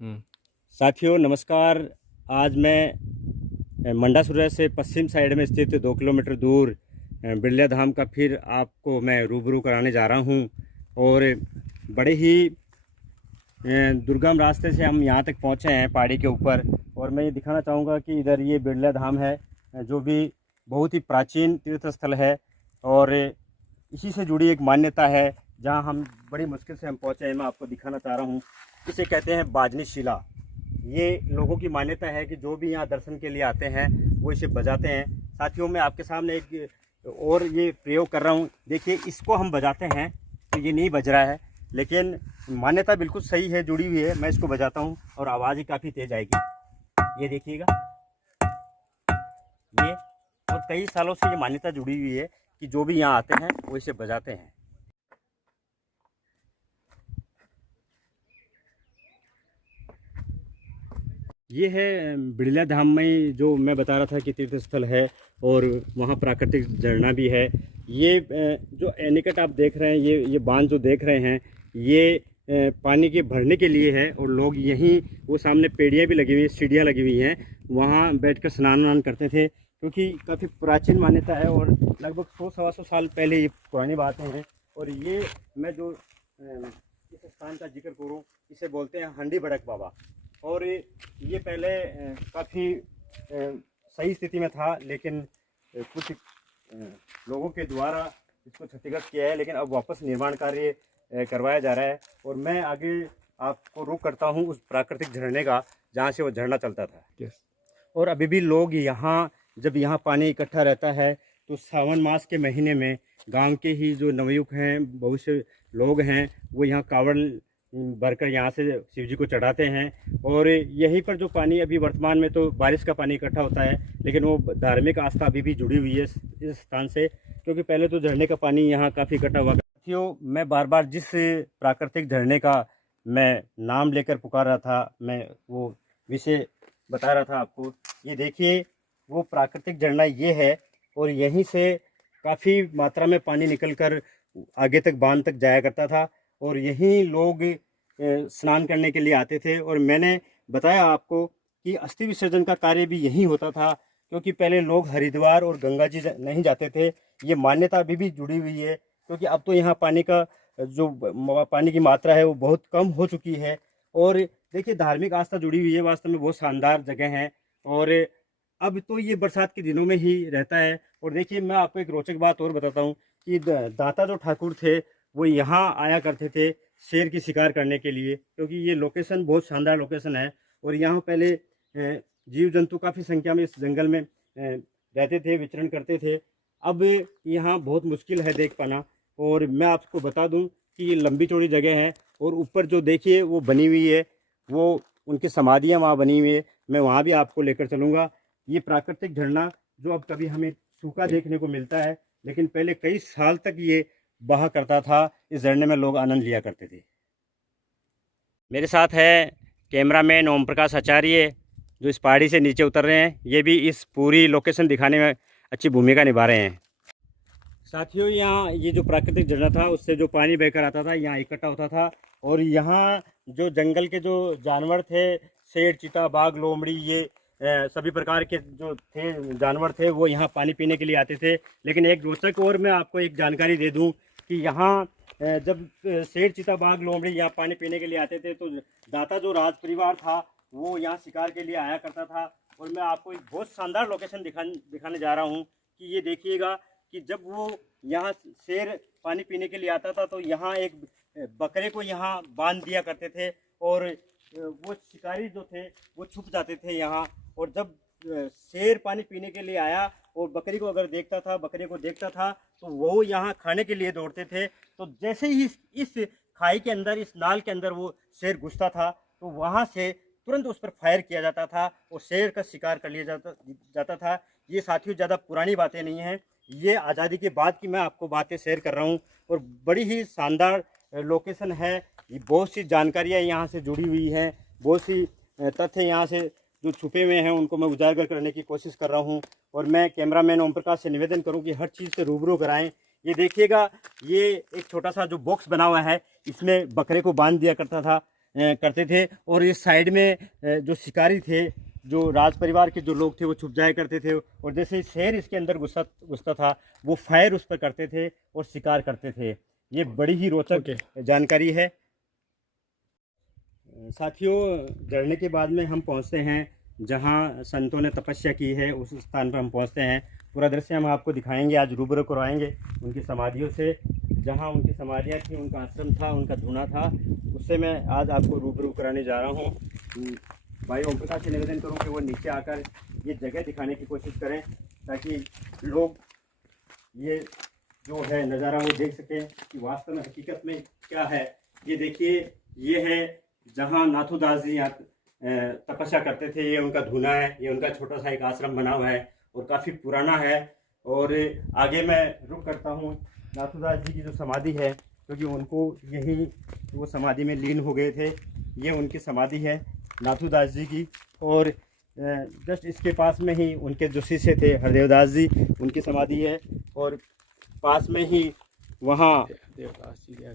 साथियों नमस्कार। आज मैं मंडासुरा से पश्चिम साइड में स्थित 2 किलोमीटर दूर बिरला धाम का फिर आपको मैं रूबरू कराने जा रहा हूं। और बड़े ही दुर्गम रास्ते से हम यहां तक पहुंचे हैं पहाड़ी के ऊपर। और मैं ये दिखाना चाहूँगा कि इधर ये बिरला धाम है, जो भी बहुत ही प्राचीन तीर्थ स्थल है और इसी से जुड़ी एक मान्यता है। जहां हम बड़ी मुश्किल से हम पहुंचे हैं, मैं आपको दिखाना चाह रहा हूं। इसे कहते हैं बाजनी शिला। ये लोगों की मान्यता है कि जो भी यहाँ दर्शन के लिए आते हैं वो इसे बजाते हैं। साथियों मैं आपके सामने एक और ये प्रयोग कर रहा हूँ। देखिए, इसको हम बजाते हैं तो ये नहीं बज रहा है, लेकिन मान्यता बिल्कुल सही है, जुड़ी हुई है। मैं इसको बजाता हूँ और आवाज़ ही काफ़ी तेज आएगी। ये देखिएगा, ये और कई सालों से ये मान्यता जुड़ी हुई है कि जो भी यहाँ आते हैं वो इसे बजाते हैं। ये है बिरला धाम में जो मैं बता रहा था कि तीर्थ स्थल है और वहाँ प्राकृतिक झरना भी है। ये जो एनीकट आप देख रहे हैं, ये बांध जो देख रहे हैं, ये पानी के भरने के लिए है। और लोग यहीं, वो सामने पेड़ियाँ भी लगी हुई हैं, सीढ़ियाँ लगी हुई हैं, वहाँ बैठकर स्नान वान करते थे, क्योंकि काफ़ी प्राचीन मान्यता है और लगभग 100-125 साल पहले ये पुरानी बातें हैं। और ये मैं जो इस स्थान का जिक्र करूँ, इसे बोलते हैं हंडी बड़क बाबा। और ये पहले काफ़ी सही स्थिति में था, लेकिन कुछ लोगों के द्वारा इसको क्षतिग्रस्त किया है, लेकिन अब वापस निर्माण कार्य करवाया जा रहा है। और मैं आगे आपको रुख करता हूँ उस प्राकृतिक झरने का, जहाँ से वो झरना चलता था। और अभी भी लोग यहाँ, जब यहाँ पानी इकट्ठा रहता है तो सावन मास के महीने में गांव के ही जो नवयुवक हैं, बहुत से लोग हैं, वो यहाँ कावड़ भरकर यहाँ से शिव जी को चढ़ाते हैं। और यहीं पर जो पानी अभी वर्तमान में तो बारिश का पानी इकट्ठा होता है, लेकिन वो धार्मिक आस्था अभी भी जुड़ी हुई है इस स्थान से, क्योंकि पहले तो झरने का पानी यहाँ काफ़ी इकट्ठा हुआ। साथियों मैं बार बार जिस प्राकृतिक झरने का मैं नाम लेकर पुकार रहा था, मैं वो विषय बता रहा था आपको। ये देखिए, वो प्राकृतिक झरना ये है और यहीं से काफ़ी मात्रा में पानी निकलकर आगे तक बांध तक जाया करता था और यहीं लोग स्नान करने के लिए आते थे। और मैंने बताया आपको कि अस्थि विसर्जन का कार्य भी यहीं होता था, क्योंकि पहले लोग हरिद्वार और गंगा जी नहीं जाते थे। ये मान्यता अभी भी जुड़ी हुई है, क्योंकि अब तो यहाँ पानी का जो पानी की मात्रा है वो बहुत कम हो चुकी है। और देखिए, धार्मिक आस्था जुड़ी हुई है, वास्तव में बहुत शानदार जगह है। और अब तो ये बरसात के दिनों में ही रहता है। और देखिए, मैं आपको एक रोचक बात और बताता हूँ कि दाता जो ठाकुर थे वो यहाँ आया करते थे शेर की शिकार करने के लिए, क्योंकि ये लोकेशन बहुत शानदार लोकेशन है। और यहाँ पहले जीव जंतु काफ़ी संख्या में इस जंगल में रहते थे, विचरण करते थे। अब यहाँ बहुत मुश्किल है देख पाना। और मैं आपको बता दूं कि ये लंबी चौड़ी जगह है और ऊपर जो देखिए वो बनी हुई है, वो उनकी समाधियाँ वहाँ बनी हुई है। मैं वहाँ भी आपको लेकर चलूँगा। ये प्राकृतिक झरना जो अब कभी हमें सूखा देखने को मिलता है, लेकिन पहले कई साल तक ये बहा करता था। इस झरने में लोग आनंद लिया करते थे। मेरे साथ है कैमरामैन ओम प्रकाश आचार्य, जो इस पहाड़ी से नीचे उतर रहे हैं। ये भी इस पूरी लोकेशन दिखाने में अच्छी भूमिका निभा रहे हैं। साथियों, यहाँ ये जो प्राकृतिक झरना था, उससे जो पानी बहकर आता था यहाँ इकट्ठा होता था। और यहाँ जो जंगल के जो जानवर थे, शेर, चीता, बाघ, लोमड़ी, ये सभी प्रकार के जो थे जानवर थे, वो यहाँ पानी पीने के लिए आते थे। लेकिन एक रोचक और मैं आपको एक जानकारी दे दूँ कि यहाँ जब शेर, चीता, बाघ, लोमड़ी यहाँ पानी पीने के लिए आते थे, तो दाता जो राज परिवार था वो यहाँ शिकार के लिए आया करता था। और मैं आपको एक बहुत शानदार लोकेशन दिखाने जा रहा हूँ कि ये देखिएगा कि जब वो यहाँ शेर पानी पीने के लिए आता था तो यहाँ एक बकरे को यहाँ बांध दिया करते थे और वो शिकारी जो थे वो छुप जाते थे यहाँ। और जब शेर पानी पीने के लिए आया और बकरी को अगर देखता था, बकरे को देखता था, तो वो यहाँ खाने के लिए दौड़ते थे। तो जैसे ही इस खाई के अंदर, इस नाल के अंदर वो शेर घुसता था, तो वहाँ से तुरंत उस पर फायर किया जाता था और शेर का शिकार कर लिया जाता था। ये साथियों ज़्यादा पुरानी बातें नहीं हैं, ये आज़ादी के बाद की मैं आपको बातें शेयर कर रहा हूँ। और बड़ी ही शानदार लोकेशन है। ये बहुत सी जानकारियाँ यहाँ से जुड़ी हुई हैं, बहुत सी तथ्य यहाँ से जो छुपे हुए हैं उनको मैं उजागर करने की कोशिश कर रहा हूँ। और मैं कैमरामैन ओम प्रकाश से निवेदन करूँ कि हर चीज़ से रूबरू कराएं। ये देखिएगा, ये एक छोटा सा जो बॉक्स बना हुआ है, इसमें बकरे को बांध दिया करता था। करते थे। और ये साइड में जो शिकारी थे, जो राज परिवार के जो लोग थे, वो छुप जाया करते थे। और जैसे ही शेर इसके अंदर घुसता था, वो फायर उस पर करते थे और शिकार करते थे। ये बड़ी ही रोचक जानकारी है। साथियों, झरने के बाद में हम पहुंचते हैं जहां संतों ने तपस्या की है, उस स्थान पर हम पहुंचते हैं। पूरा दृश्य हम आपको दिखाएंगे, आज रूबरू करवाएंगे उनकी समाधियों से। जहां उनकी समाधियां थी, उनका आश्रम था, उनका धूना था, उससे मैं आज आपको रूबरू कराने जा रहा हूं। भाई ओम प्रकाश से निवेदन करूं कि वो नीचे आकर ये जगह दिखाने की कोशिश करें, ताकि लोग ये जो है नज़ारा वो देख सकें कि वास्तव में हकीकत में क्या है। ये देखिए, ये है जहाँ नाथुदास जी यहाँ तपस्या करते थे। ये उनका धूना है, ये उनका छोटा सा एक आश्रम बना हुआ है और काफ़ी पुराना है। और आगे मैं रुक करता हूँ। नाथुदास जी की जो समाधि है, क्योंकि उनको यही वो समाधि में लीन हो गए थे, ये उनकी समाधि है नाथुदास जी की। और जस्ट इसके पास में ही उनके जो शिष्य थे हरदेवदास जी, उनकी समाधि है। और पास में ही वहाँ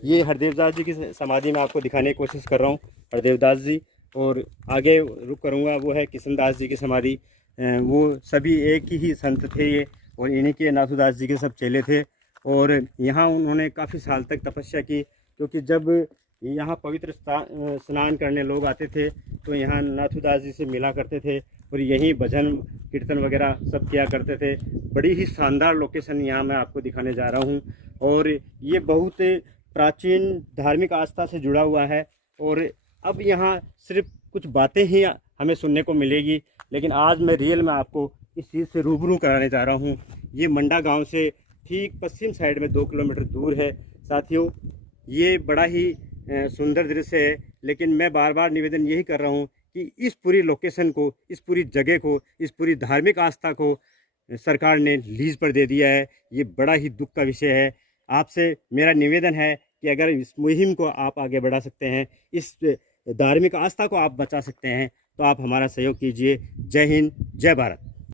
ये हरदेवदास जी की समाधि में आपको दिखाने की कोशिश कर रहा हूँ, हरदेवदास जी। और आगे रुक करूँगा, वो है किशनदास जी की समाधि। वो सभी एक ही संत थे ये, और इन्हीं के नाथुदास जी के सब चेले थे। और यहाँ उन्होंने काफ़ी साल तक तपस्या की, क्योंकि जब यहाँ पवित्र स्नान करने लोग आते थे तो यहाँ नाथुदास जी से मिला करते थे और यहीं भजन कीर्तन वगैरह सब किया करते थे। बड़ी ही शानदार लोकेशन यहाँ मैं आपको दिखाने जा रहा हूँ। और ये बहुत प्राचीन धार्मिक आस्था से जुड़ा हुआ है। और अब यहाँ सिर्फ कुछ बातें ही हमें सुनने को मिलेगी, लेकिन आज मैं रियल में आपको इस चीज़ से रूबरू कराने जा रहा हूँ। ये मंडा गांव से ठीक पश्चिम साइड में 2 किलोमीटर दूर है। साथियों, ये बड़ा ही सुंदर दृश्य है, लेकिन मैं बार बार निवेदन यही कर रहा हूँ कि इस पूरी लोकेशन को, इस पूरी जगह को, इस पूरी धार्मिक आस्था को सरकार ने लीज पर दे दिया है। ये बड़ा ही दुख का विषय है। आपसे मेरा निवेदन है कि अगर इस मुहिम को आप आगे बढ़ा सकते हैं, इस धार्मिक आस्था को आप बचा सकते हैं, तो आप हमारा सहयोग कीजिए। जय हिंद, जय भारत।